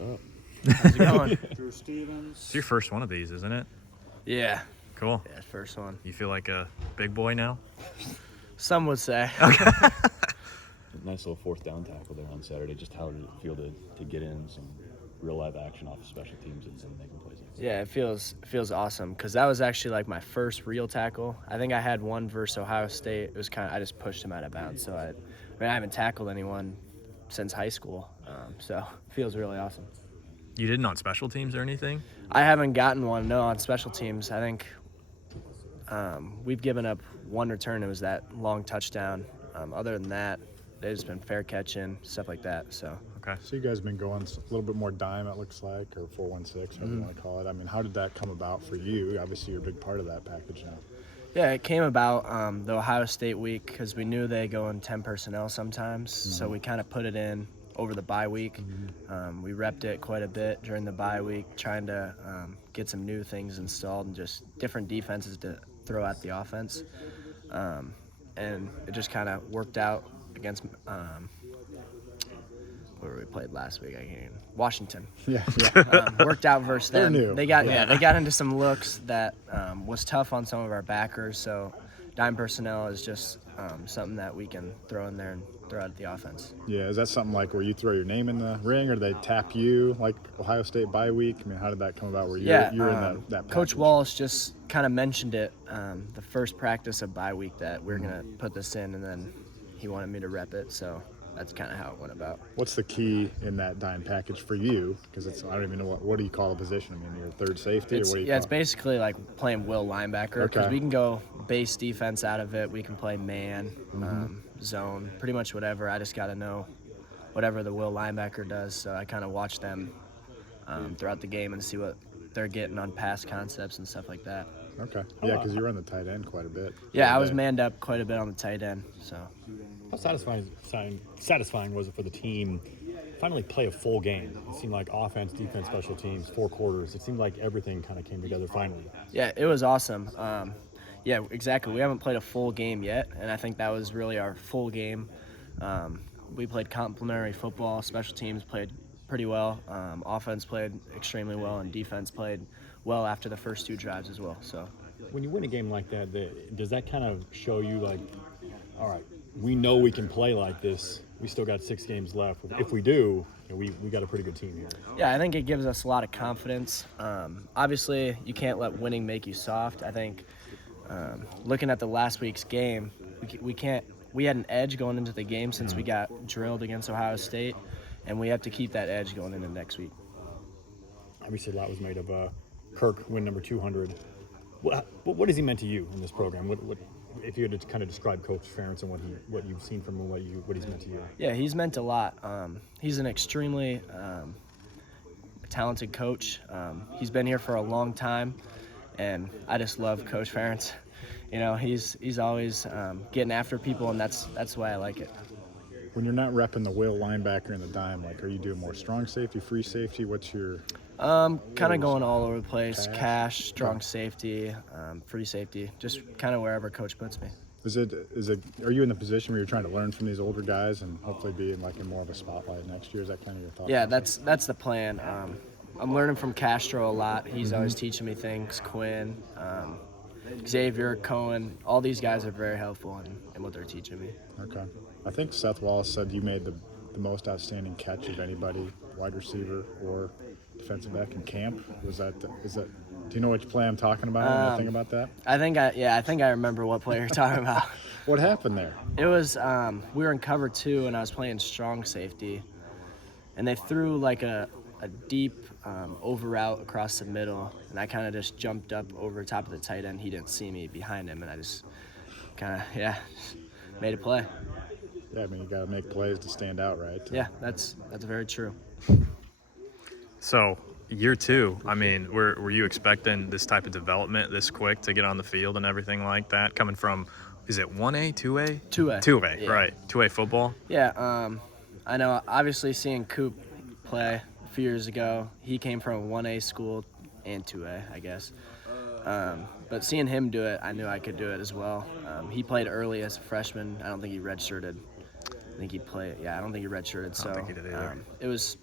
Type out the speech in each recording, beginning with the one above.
up? How's it going? Drew Stevens. It's your first one of these, isn't it? Yeah. Cool. Yeah, first one. You feel like a big boy now? Some would say. Nice little fourth down tackle there on Saturday. Just how did it feel to get in some real live action off of special teams and making plays like that? Yeah, it feels awesome because that was actually like my first real tackle. I think I had one versus Ohio State. It was I just pushed him out of bounds. So I haven't tackled anyone since high school. So it feels really awesome. You didn't on special teams or anything? I haven't gotten one, no, on special teams. I think we've given up one return. It was that long touchdown. Other than that, they've just been fair catching, stuff like that. So. Okay. So you guys have been going a little bit more dime, it looks like, or 416, however you want to call it. I mean, how did that come about for you? Obviously, you're a big part of that package now. Yeah, it came about the Ohio State week because we knew they go in 10 personnel sometimes. So we kind of put it in over the bye week. We repped it quite a bit during the bye week, trying to get some new things installed and just different defenses to throw at the offense. And it just kind of worked out against where we played last week. Washington. Yeah. Worked out versus them. They're new. They got into some looks that was tough on some of our backers. So dime personnel is just something that we can throw in there and throw out at the offense. Yeah, is that something like where you throw your name in the ring, or do they tap you like Ohio State bye week? I mean, how did that come about where you're in that Coach package? Wallace just kind of mentioned it the first practice of bye week that we're going to put this in, and then he wanted me to rep it. So that's kind of how it went about. What's the key in that dime package for you? Because I don't even know what do you call the position? I mean, you're third safety, or what do you call it's basically like playing will linebacker because we can go base defense out of it. We can play man, zone, pretty much whatever. I just got to know whatever the will linebacker does. So I kind of watch them throughout the game and see what they're getting on pass concepts and stuff like that. Okay. Yeah, because you run the tight end quite a bit. Yeah, I was manned up quite a bit on the tight end. So. How satisfying was it for the team finally play a full game? It seemed like offense, defense, special teams, 4 quarters. It seemed like everything kind of came together finally. Yeah, it was awesome. Yeah, exactly. We haven't played a full game yet, and I think that was really our full game. We played complementary football. Special teams played pretty well. Offense played extremely well, and defense played well after the first 2 drives as well. So, when you win a game like that, does that kind of show you like, all right, we know we can play like this. We still got 6 games left. If we do, we got a pretty good team here. Yeah, I think it gives us a lot of confidence. Obviously, you can't let winning make you soft. I think looking at the last week's game, we had an edge going into the game since we got drilled against Ohio State, and we have to keep that edge going into next week. Obviously, a lot was made of Kirk win number 200. What has he meant to you in this program? What if you had to kind of describe Coach Ferentz and what you've seen from him, what he's meant to you? Yeah, he's meant a lot. He's an extremely talented coach. He's been here for a long time, and I just love Coach Ferentz. You know, he's always getting after people, and that's why I like it. When you're not repping the will linebacker and the dime, like, are you doing more strong safety, free safety? What's your kind of going all over the place. Cash, strong safety, free safety, just kind of wherever coach puts me. Are you in the position where you're trying to learn from these older guys and hopefully be in more of a spotlight next year? Is that kind of your thought? Yeah, that's the plan. I'm learning from Castro a lot. He's always teaching me things. Quinn, Xavier, Cohen, all these guys are very helpful in what they're teaching me. Okay. I think Seth Wallace said you made the most outstanding catch of anybody, wide receiver or defensive back in camp. Is that? Do you know which play I'm talking about? Anything about that? I think I remember what play you're talking about. What happened there? It was we were in cover 2 and I was playing strong safety, and they threw like a deep over route across the middle, and I kind of just jumped up over top of the tight end. He didn't see me behind him, and I just kind of made a play. Yeah, I mean, you got to make plays to stand out, right? Yeah, that's very true. So, year 2, I mean, were you expecting this type of development this quick to get on the field and everything like that? Coming from, is it 1A, 2A? 2A. 2A, yeah. right. 2A football? Yeah, I know, obviously seeing Coop play a few years ago, he came from a 1A school and 2A, I guess. But seeing him do it, I knew I could do it as well. He played early as a freshman. I don't think he redshirted. I don't think he redshirted. I don't think he did either. It was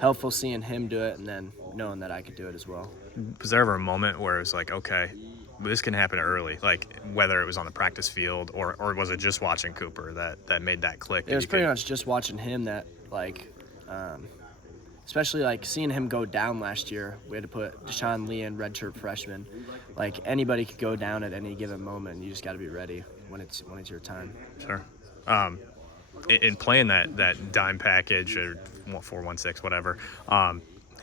helpful seeing him do it and then knowing that I could do it as well. Was there ever a moment where it was like, okay, this can happen early, like whether it was on the practice field or was it just watching Cooper that made that click? It was pretty much just watching him that, like, especially like seeing him go down last year. We had to put Deshaun Lee in, redshirt freshman. Like, anybody could go down at any given moment, and you just got to be ready when it's your time. Sure. In playing that dime package or 4-1-6, whatever,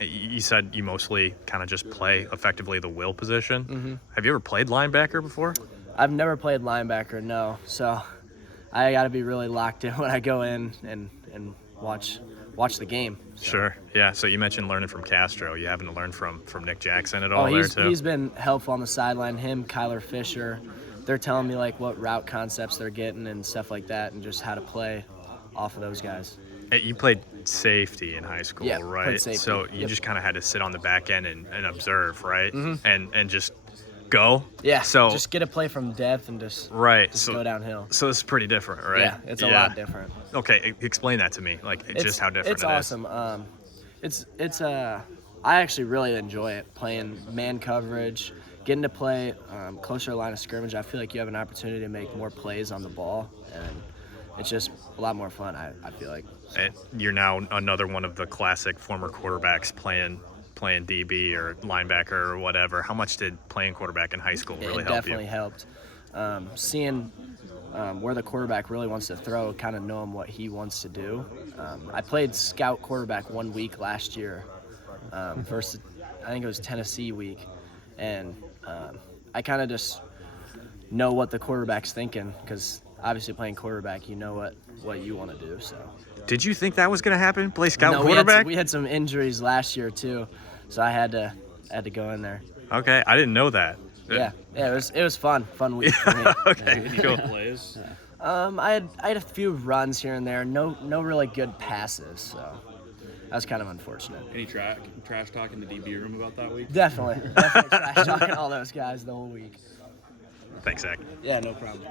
you said you mostly kind of just play effectively the will position. Mm-hmm. Have you ever played linebacker before? I've never played linebacker, no. So I got to be really locked in when I go in and watch the game. So. Sure. Yeah. So you mentioned learning from Castro. You having to learn from Nick Jackson at all there too? He's been helpful on the sideline. Him, Kyler Fisher, they're telling me like what route concepts they're getting and stuff like that, and just how to play off of those guys. Hey, you played safety in high school, Yeah, right? played safety. So you Yep. just kind of had to sit on the back end and observe, right? Mm-hmm. And just go. Yeah. So just get a play from depth and just right. just So go downhill. So this is pretty different, right? Yeah, it's a lot different. Okay, explain that to me. Like just how different it's it is. awesome. I actually really enjoy it, playing man coverage, getting to play closer to the line of scrimmage. I feel like you have an opportunity to make more plays on the ball, and it's just a lot more fun. I feel like. And you're now another one of the classic former quarterbacks playing DB or linebacker or whatever. How much did playing quarterback in high school really It help definitely you? helped. Seeing where the quarterback really wants to throw, kind of knowing what he wants to do. I played scout quarterback 1 week last year versus, I think it was Tennessee week, and I kind of just know what the quarterback's thinking, because obviously playing quarterback, you know what you want to do. So. Did you think that was going to happen? Play scout No, quarterback? we had some injuries last year too, so I had to go in there. Okay, I didn't know that. Yeah, it was fun week for me. Okay, cool. Plays. I had a few runs here and there, no really good passes, so that was kind of unfortunate. Any trash talk in the DB room about that week? Definitely trash talking all those guys the whole week. Thanks, Zach. Yeah, no problem.